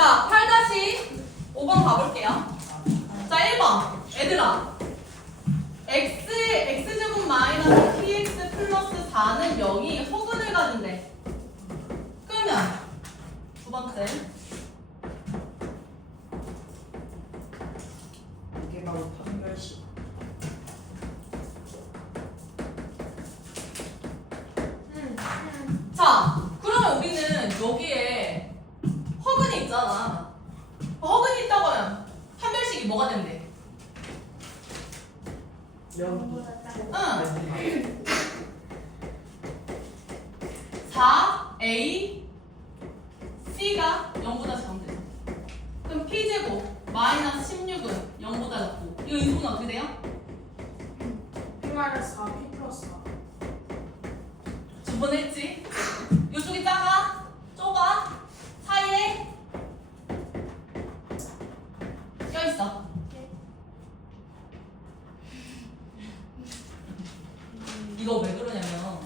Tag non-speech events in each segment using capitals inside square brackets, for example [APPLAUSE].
자, 8-5번 가볼게요. 자, 1번. 얘들아. x, x제곱 마이너스 px 플러스 4는 0이 허근을 가진대. 그러면 두 번째. 이게 바로 판별식. 자, 그러면 우리는 여기에 있잖아. 허근이 있다고 하면 판별식이 뭐가 된대? 영. 응. 4a c가 0보다 작으면 되죠. 그럼 p제곱 마이너스 16은 0보다 작고 이거 인수분 어떻게 돼요? P 마이너스 4, P 플러스 4. 두번 했지? 이쪽이 작아? 좁아? 사이에 껴있어. 이거 왜 그러냐면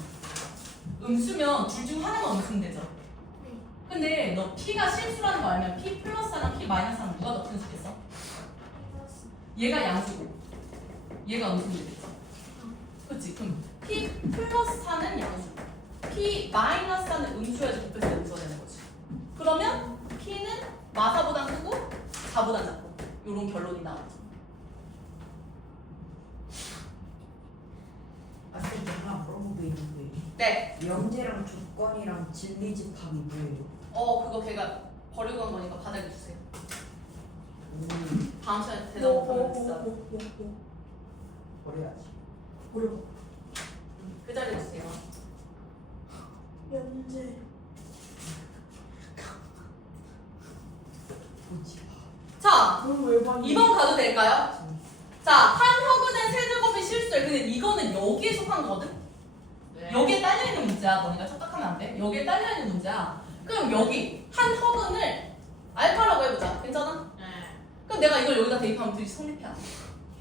음수면 둘 중 하나만 음수면 되죠. 근데 너 P가 실수라는 거 알면 P 플러스랑 누가 더큰 수겠어? 얘가 양수고 얘가 되겠죠. 그치? 그럼 P 플러스 4는 양수 P 마이너스 4는 음수에서 곱해서 음수가 되는 거지. 그러면 P는 마사보다 크고 4보다 작고 이런 결론이 나오죠. 아, 근데 하나 물어본 게 있는데. 네. 영재랑 조건이랑 진리집합이 뭐예요? 어 그거 걔가 버리고 간 거니까 바닥에 주세요. 음, 다음 시간에 대답 진짜 버려야지. 그 자리에 주세요. 연재. 뭐지? 자 그럼 왜 봤니? 2번 가도 될까요? 자, 한 허근의 세제곱이 실수해. 근데 이거는 여기에 속한 거거든? 네. 여기에 딸려있는 문제야. 너네가 착각하면 안 돼. 여기에 딸려있는 문제야. 그럼 여기 한 허근을 알파라고 해보자. 괜찮아? 네. 그럼 내가 이걸 여기다 대입하면 둘이 성립해. 안 돼?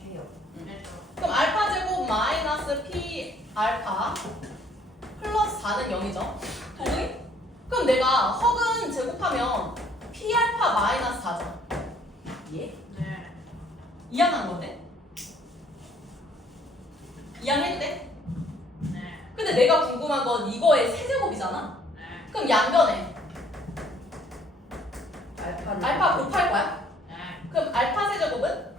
해요. 네. 그럼 알파 제곱 마이너스 p 알파 플러스 4는 0이죠. 동의? 그럼 내가 허근 제곱하면 p 알파 마이너스 4죠. 예? 네. 이항한 건데? 이항해도 돼? 네. 근데 내가 궁금한 건 이거의 세제곱이잖아? 네. 그럼 양변에 알파를. 알파 곱할 거야? 네. 그럼 알파 세제곱은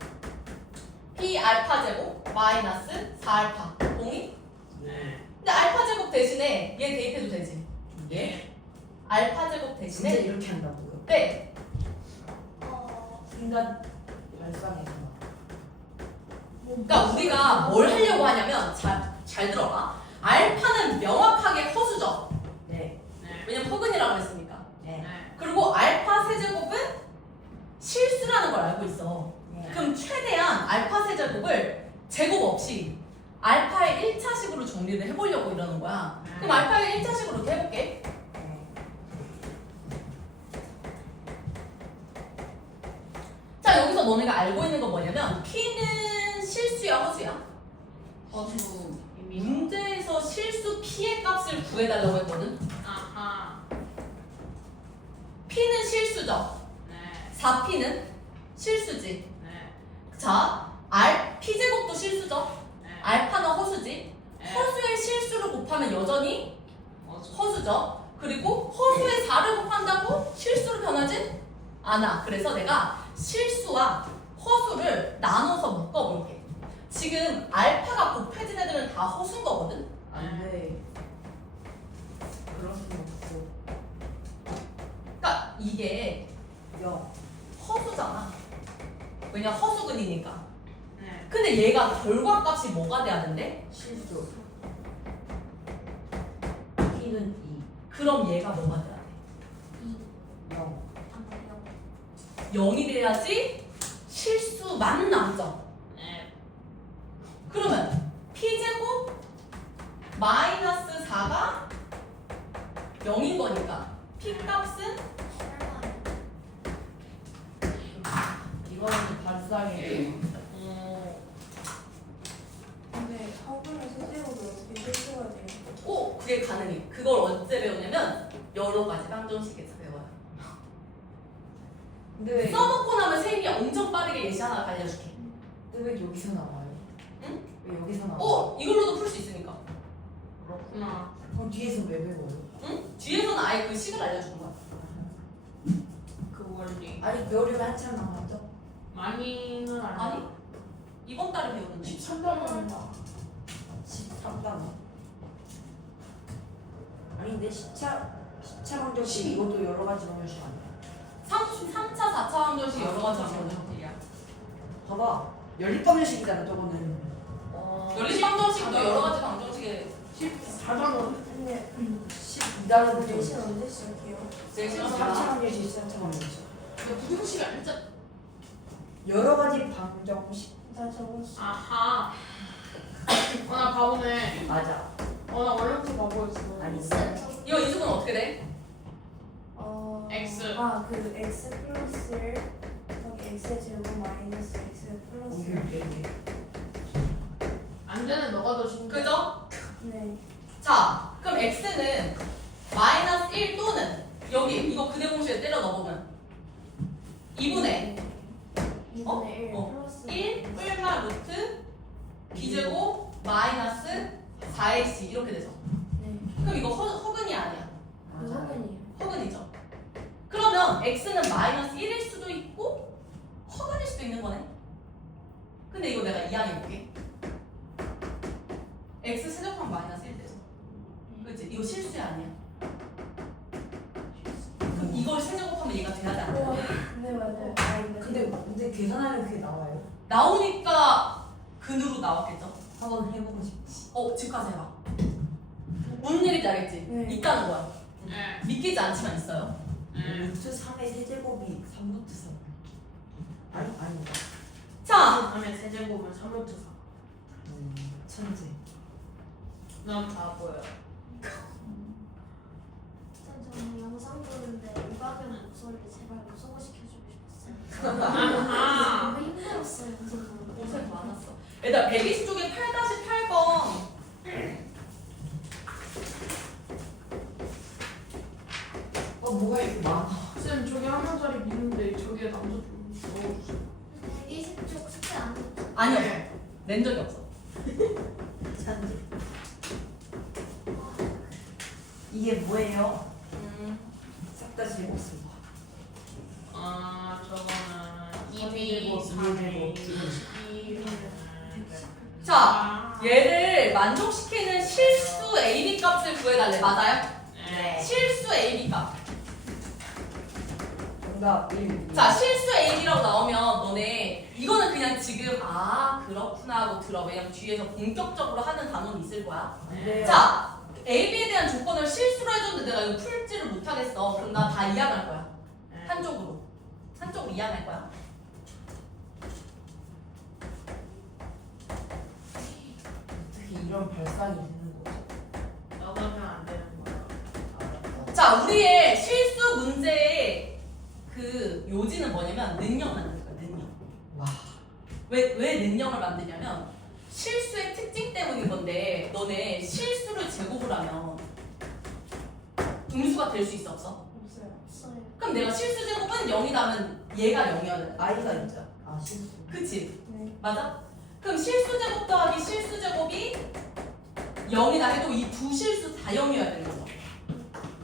p 알파 제곱 마이너스 4 알파 동의? 네. 근데 알파 제곱 대신에 얘 대입해도 되지? 예? 알파 제곱 진짜 대신에 이렇게 한다고요? 네 인간 발상에서. 그러니까 우리가 뭘 하려고 하냐면 잘, 잘 들어봐 알파는 명확하게 허수죠 네. 네. 왜냐면 허근이라고 했으니까 네. 네. 그리고 알파 세제곱은 실수라는 걸 알고 있어 네. 그럼 최대한 알파 세제곱을 제곱 없이 알파의 1차식으로 정리를 해보려고 이러는 거야 그럼 알파의 1차식으로 이렇게 해볼게 네. 자 여기서 너네가 알고 있는 건 뭐냐면 P는 실수야 허수야? 허수. 이미. 문제에서 실수 P의 값을 구해달라고 했거든 아하. P는 실수죠 네. 4P는 실수지 네. 자 R, P제곱도 실수죠 네. 알파는 허수지 네. 허수의 실수를 곱하면 여전히 허수. 허수죠 그리고 허수의 4를 곱한다고 실수로 변하진 않아 그래서 내가 실수와 허수를 나눠서 묶어볼게 지금 알파가 곱해진 애들은 다 허수인 거거든 안 돼. 그럴 순 없어. 그러니까 이게 야. 허수잖아 왜냐 허수근이니까 네. 근데 얘가 결과값이 뭐가 돼야 된대? 실수. P는 2. 그럼 얘가 뭐가 돼야 돼? 0. 0이 돼야지 실수만 남죠 네. 그러면 P제곱 마이너스 4가 0인 거니까 P값은 이거는 발상이에요. 어, 근데 허브를 세제곱을 어떻게 실수가 돼요? 오 그게 가능해 그걸 언제 배우냐면 여러 가지 방정식에서 배워요 근데 왜, 써먹고 나면 세임이 엄청 빠르게 예시 하나 알려줄게. 근데 왜 여기서 나와요? 응? 왜 여기서 나와요? 어 이걸로도 풀 수 있으니까. 그렇구나. 그럼 뒤에서 왜 배워요? 응? 뒤에서는 아예 그 식을 알려주는 거야. 그 원리. 아니 겨울이 한참 남았죠? 많이는 안 아니 이번 달에 배우는데. 13단원이다. 13단 아니 근데 10차 10차 방정식 이것도 여러 가지 방정식 아니야? 3, 3차, 4차 방정식 여러 가지 방정식이야. 봐봐 연립 방정식이잖아 저거는 어. 연립 방정식도 여러 가지 방정식에 14단원. 근데 12단은 내신 언제 시작해요? 내 시간 3차 방정식 3차 방정식 근데 부등식이 진짜. 여러 가지 방정식 나 적었어. 아하. 어, 나 바보네. 맞아 어, 나 원래부터 바보였어. 아니 이거 이수분 어떻게 돼? 어. X. 아, 그 x 플러스를 여기 x 제곱 마이너스 x 플러스. 오케이 안 되는 너가 더 신기해. 그죠? 네. 자, 그럼 x는 마이너스 1 또는 여기 이거 그대 공식에 때려 넣어보면 2분의 2분의 1 어. 플러스. 1 뿔마 루트 b제곱 마이너스 4ac 이렇게 되죠. 네. 그럼 이거 허, 허근이 아니야. 그 화근이에요. 허근이죠. 그러면 x는 마이너스 1일 수도 있고 허근일 수도 있는 거네. 근데 이거 내가 이항해볼게. x 세제곱하면 마이너스 1 되죠. 그치? 이거 실수야 아니야? 그럼 이걸 세제곱하면 얘가 돼야 돼? 안 돼? 우와. 네, 맞아요. 아, 근데. 근데 근데 계산하면 그게 나와요? 나오니까 근으로 나왔겠죠? 한번 해보고 싶지 어, 집까지 해봐. 무슨 일인지 알겠지? 네. 있다는 거야. 네. 믿기지 않지만 있어요. 네. 루트 3의 세제곱이 3루트 3 아니 아니다 자, 다음에 세제곱은 3루트 4. 음, 천재 난 바보야. 일단 저는 영상 보는데 이박연 목소리를 제발 무서워 시켜주고 싶었어요. 아하. 너무 힘들었어요. 고생 많았어. 얘들아, 120쪽에 8-8번. 어 뭐가 이렇게 많아 쌤, 저기 한 명짜리 미는데 저기에 남자 좀 넣어주세요. 120쪽 숙제 안 했죠? 아니요. 네. 낸 적이 없어. 천재 이게 뭐예요? 음, 싹다 제곱수 아, 저거는 삼이제곱, 2B, 3A, 이제곱, 2 자, 얘를 만족시키는 실수 AB 값을 구해달래. 맞아요? 네. 실수 AB 값. 정답 1 자, 실수 AB라고 나오면 너네 이거는 그냥 지금 아 그렇구나 하고 들어. 왜냐면 뒤에서 본격적으로 하는 단원이 있을 거야. 안돼요 자, AB에 대한 조건을 실수로 해줬는데 내가 이거 풀지를 못하겠어. 그럼 나 다 이해할 거야. 네. 한쪽으로. 한쪽으로 이해할 거야. 어떻게 이런 발상이 되는 능력을 만드냐면 실수의 특징 때문인 건데 너네 실수를 제곱을 하면 음수가 될 수 있어 없어? 없어요. 없어요. 그럼 내가 실수 제곱은 0이다 하면 얘가 0이어야 돼. 아이가 있죠 아 실수 그치? 네. 맞아? 그럼 실수 제곱 더하기 실수 제곱이 0이다 해도 이 두 실수 다 0이어야 되는 거죠.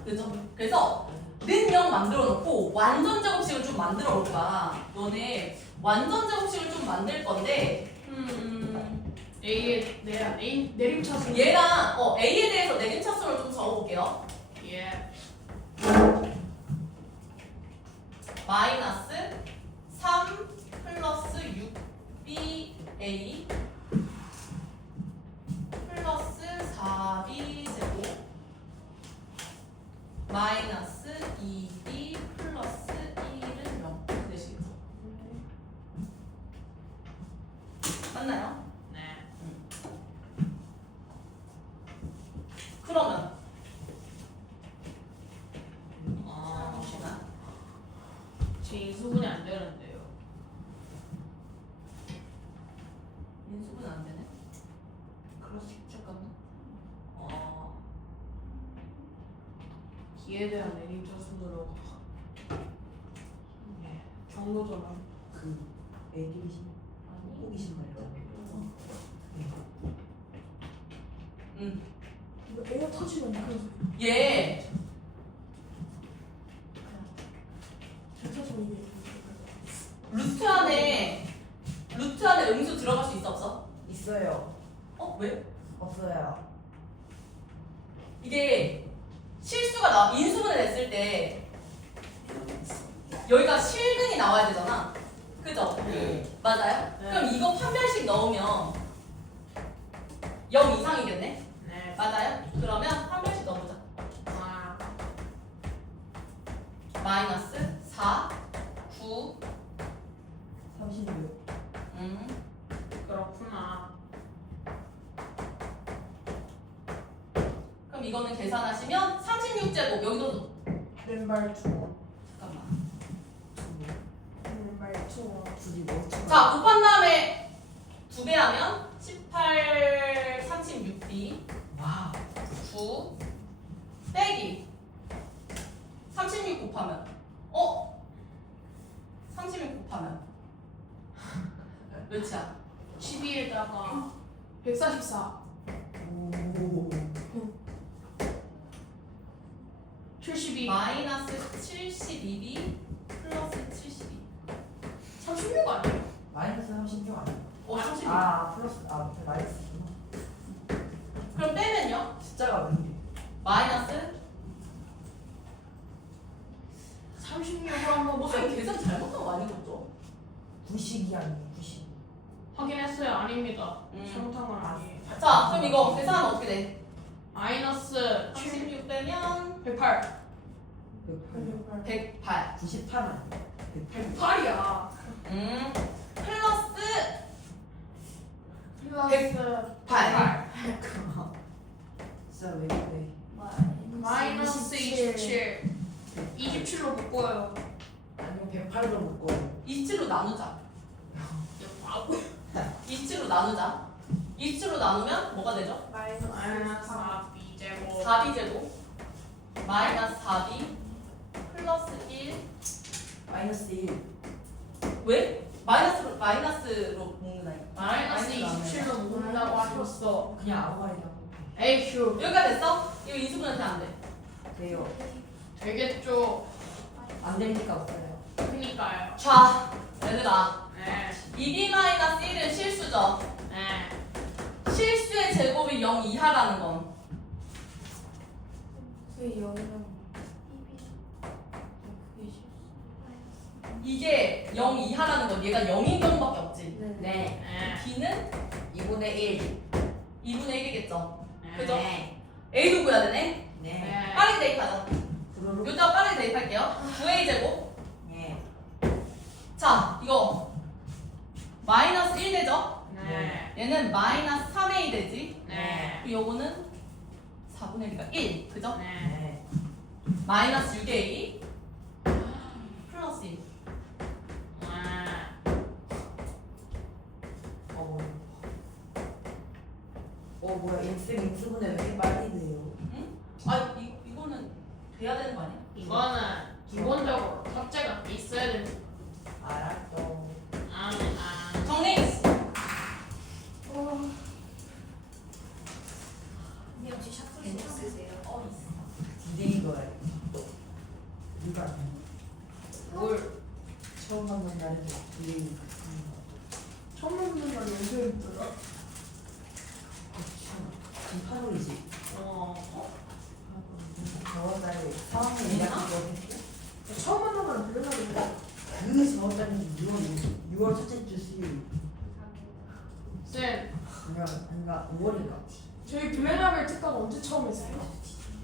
그죠? 그래서 는 0 만들어 놓고 완전 제곱식을 좀 만들어 올 거야. 너네 완전 제곱식을 좀 만들 건데 음, A에 내 A 내림차순. 얘랑 어, A에 대해서 내림차순을 좀 적어볼게요. 예. 마이너스 3 플러스 6BA 플러스 4B 제곱 마이너스 2B 플러스 1은 0 되시겠죠? 맞나요? 네. 그러면 어. 혹시나 제 인수분이 안 되는데요. 인수분 안 되네? 그럴 수 있죠 잠깐만. 어, 기에 대한 내림차 순으로. 네. 정도잖아. 그 애기 신 아니. 호기심 말고. 응. 이거 에어 터지면 그얘 터지면 이게 루트 안에 루트 안에 음수 들어갈 수 있어 없어? 있어요. 어 왜? 없어요. 이게 실수가 나 인수분해 됐을 때 여기가 실근이 나와야 되잖아. 그죠? 네. 맞아요? 네. 그럼 이거 판별식 넣으면 0 이상이겠네? 네. 맞아요? 그러면 판별식 넣어보자. 아. 마이너스 4, 9, 36. 그럼 이거는 계산하시면 36제곱 여기도 왼발 투어. 잠깐만. 왼발 투어. 둘이 뭐 자 곱한 다음에 두 배 하면 18, 36b 와. 9 빼기 36 곱하면 어? 36 곱하면 [LAUGHS] 몇이야? 12에다가 144. 마이너스 72b 플러스 72 36 아니야? 마이너스 36 아니야? 어, 32 아 플러스 아 마이너스. 그럼 빼면요? 숫자가 왜 이래? 마이너스 36을 한번 뭐 보세요. 계산 잘못한 거 아니겠죠? 90이 아니에요. 90. 확인했어요. 아닙니다. 음. 잘못한 건 아니에요. 자 그럼 이거 계산하면 어떻게 돼? 마이너스 36 빼면 108. 108. 108 98 아니에요? 108. 108이야. 음 플러스 플러스 8 진짜 왜 그래? 마이너스 27. 27로 바꿔요. 아니면 108로 묶어. 27로 나누자 [LAUGHS] 바보. 27로 나누자 27로 나누면 뭐가 되죠? 마이너스 4 B제곱. 4b제곱 마이너스 4b 플러스 1 마이너스 1. 왜? 마이너스로 마이너스로 묶는다니까 마이너스 나누면. 27로 모른다고 하셨어. 그냥 아무 말이나 에이 휴. 여기까지 됐어? 이거 이수분한테 안 돼. 돼요. 되겠죠. 안 되니까 없어요. 그니까요. 자, 얘들아. 네. 2b-1은 실수죠. 네. 실수의 제곱이 0 이하라는 건. 그 영은 이게 0 이하라는 건 얘가 0인 경우밖에 없지. 네. 네. b는 2분의 1. 2분의 1이겠죠. 그죠? 네. a도 구해야 되네. 네. 네. 빠르게 대입하자. 부르르. 요자 빠르게 대입할게요. 9a 제곱. 네. 자, 이거 마이너스 1 되죠? 네. 얘는 마이너스 3a 되지. 네. 그리고 요거는 4분의 1이니까 1. 그죠? 네. 네. 마이너스 6a 언제 했더라? 지금 8월이지. 어. 저번 달에 4학년 2학기 했어. 처음 만난 건 별로인데. 그 저번 달은 6월 6월 첫째 주 수요일. 쌤, 아니야 아닌가 5월인가. 저희 블랙라벨 특강 언제 처음 했어요?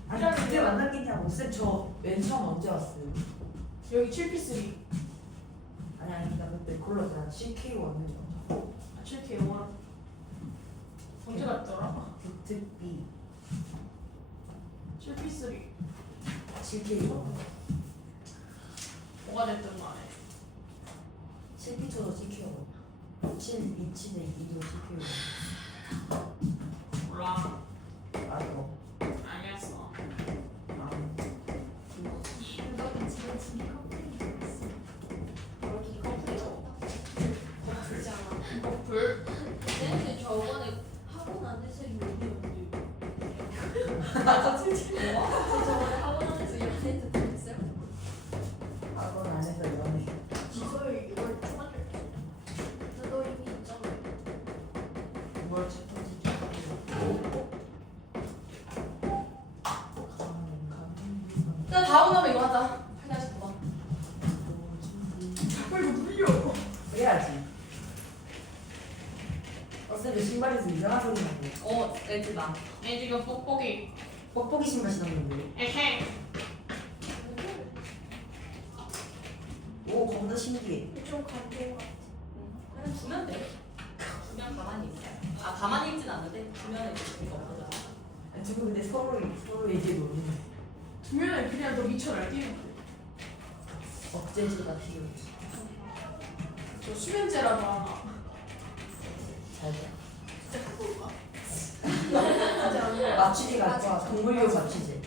아니 그때 만났겠냐고 쌤저맨 처음 언제 왔어요? 여기 7P3. 아니 아니 나 그때 걸로 다 CK 왔는데 아, 7K 영원. 언제 갔더라? 뷰트비 7P3. CK 와 뭐가 됐든 간에. 7피초도 CK 와 7, 2, 7에 2도 CK 몰라. 저 칠칠? 저 저번에 학원에서 연애 듣고 있어요. 학원 안에서 연애. 지소율 이걸 초반에 너 이미 있잖아요. 뭘 찾던지. 자 다음 다음에 이거 하자 8-9번 빨리 물려. 해야지. 어쌤 신발에서 이상한 소리 나고. 어 내지마 애 지금 뽁뽁이. 뻑뻑이 신발 신었는데. 에헤. 오, 겁나 신기해. 좀 감동 같아. 그냥 두면 돼 두면 가만히 있어 아 가만히 있진 않는데 두면은 재미가 없어져 아, 지금 근데 서로 서로 얘기해 노는데 두면은 그냥 너 미쳐 날뛰는 거야. 억제제가 필요해. 저 수면제라도 하나. 잘 돼. 진짜 갖고 올까? [LAUGHS] 맞추기 갈 거야. 동물용 맞추지.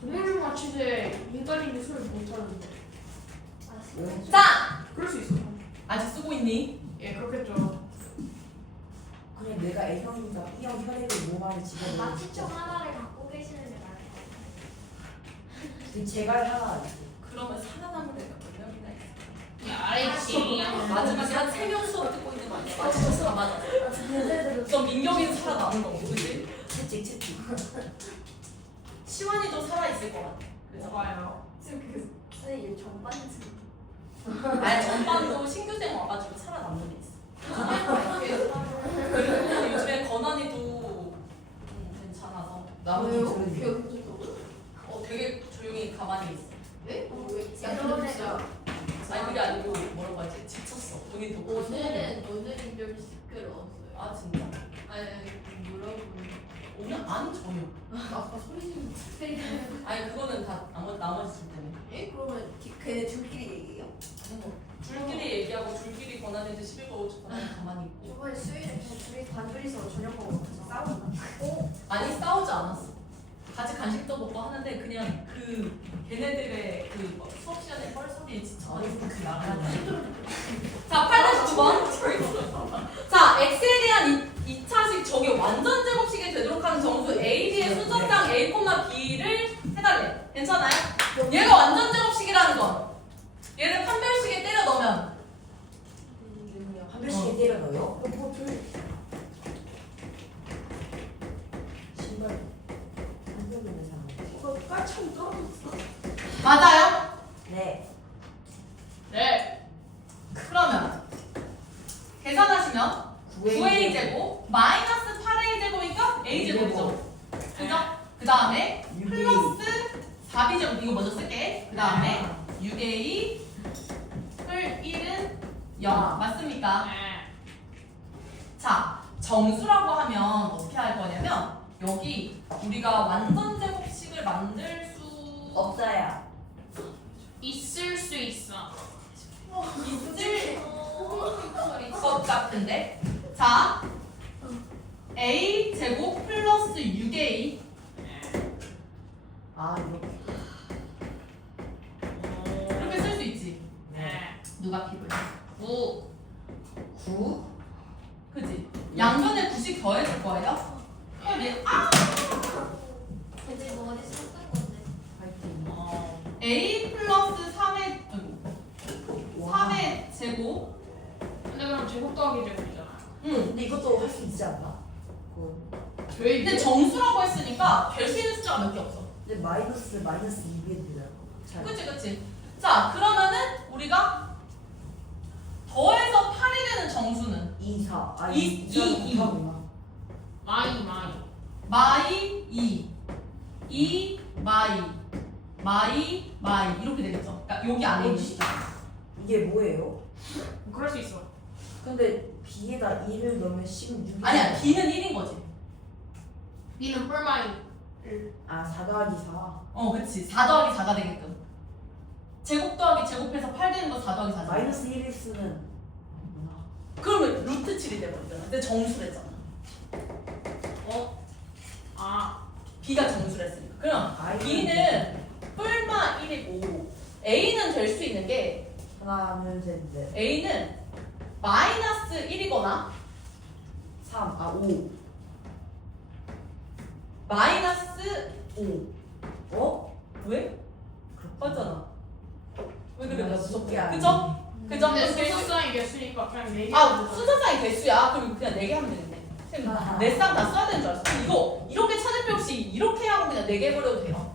동물용 마취제 인간인지 소리 못하는데. 왜? 자 그럴 수 있어. 아직 쓰고 있니? 예, 그렇겠죠. 그냥 내가 A형인가 B형 혈액을 모방을 집어넣는 마취총 하나를 갖고 계시는 게 나을 것그 제갈 하나. 그러면 살아남을 애가 몇 명이나 알지. 마지막에 한 세 명 수업 듣고 있는 거 아니야? 맞아 맞아 맞아 같아. 그럼 민경이는 살아남은 거고 있을 것 같아 그래서 좋아요. 지금 그 선생님 전반지. [LAUGHS] 아니 전반도 신규생 와가지고 살아남는 게 있어 그리고 요즘에 건환이도 음, 괜찮아서 나머지 둘은 어 되게 조용히 가만히 있어 네? 예전에 아니 그게 아니고 뭐라고 하지? 지쳤어 본인도 오늘은 오늘은 좀 시끄러웠어요. 아 진짜? 아니 물어보는. 오늘 아니 전혀 아까 소리 좀. 아니 그거는 다 나머지 나머지 줄 때문에? 예? 그러면 기- 걔네 둘끼리 얘기해요? 아니 뭐. 줄끼리 얘기하고 줄끼리 권한한테 시비 걸고 권한이 가만히 있고. 저번에 수요일에 그냥 둘이 단둘이서 저녁 먹으면서 싸우고 아니 싸우지 않았어. 같이 간식도 먹고 하는데 그냥 그 걔네들의 그막 수업 시간에 뻘소리에 지쳐가지고 그 나가는 자 8-9번 [LAUGHS] 자 x에 대한 2, 차식 저게 완전 제곱식이 되도록 하는 정수 a, b의 수정당 a, b를 해달래 괜찮아요? 얘가 완전 제곱식이라는 건 얘를 판별식에 때려 넣으면 한 별씩에 때려 넣어요? 신발 사. 이거 깔창 떨어졌어. 맞아요? 네. 네. 그러면 계산하시면 9a 9A 제곱 마이너스 8a 제곱이니까 a 제곱이죠. 그죠? 그 다음에 6A. 플러스 4b 제곱 이거 먼저 쓸게. 그 다음에 6a 을 1은 0 맞습니까? 네. 자 정수라고 하면 어떻게 할 거냐면 여기 우리가 완전 제곱식을 만들 수 없어야. 있을 수 있어. 있을 것 같은데 자 a 제곱 플러스 6a 아. 이렇게 근데 마이너스 마이너스 2배 되잖아. 잘. 그치 그치 자 그러면은 우리가 더해서 8이 되는 정수는 2, 4. 아, 이- 2, 이- 이. 마이 마이. 마이 2 2 마이 마이 마이 이렇게 되겠죠 그러니까 여기 안에 있는 이게 뭐예요? 그럴 수 있어. 근데 B에다 2를 넣으면 식은 6. 아니야 b는 1인 거지 B는 뿔마이. 아, 4 더하기 4. 어 그치 4 더하기 4가 되게끔 제곱 더하기 제곱해서 8 되는 거 4 더하기 4잖아 마이너스 1일 수는 그러면 루트 7이 돼버리잖아 근데 정수랬잖아 어? 아. b가 정수랬으니까 그럼 b는 뿔마 1이고 a는 될 수 있는 게 하나, 둘, 셋, 넷. a는 마이너스 1이거나 3, 아, 5. 마이너스 플러스 5 어? 왜? 맞잖아 왜 그래 나 무섭게. 그죠? 그죠? 근데 그럼 개수- 순서상이 개수니까 그냥 네 개. 아 순서상의 개수야 그럼 그냥 4개 하면 되겠네. 내쌍다 써야 되는 줄 알았어 이거 이렇게 찾을 필요 없이 이렇게 하고 그냥 4개 해버려도 돼요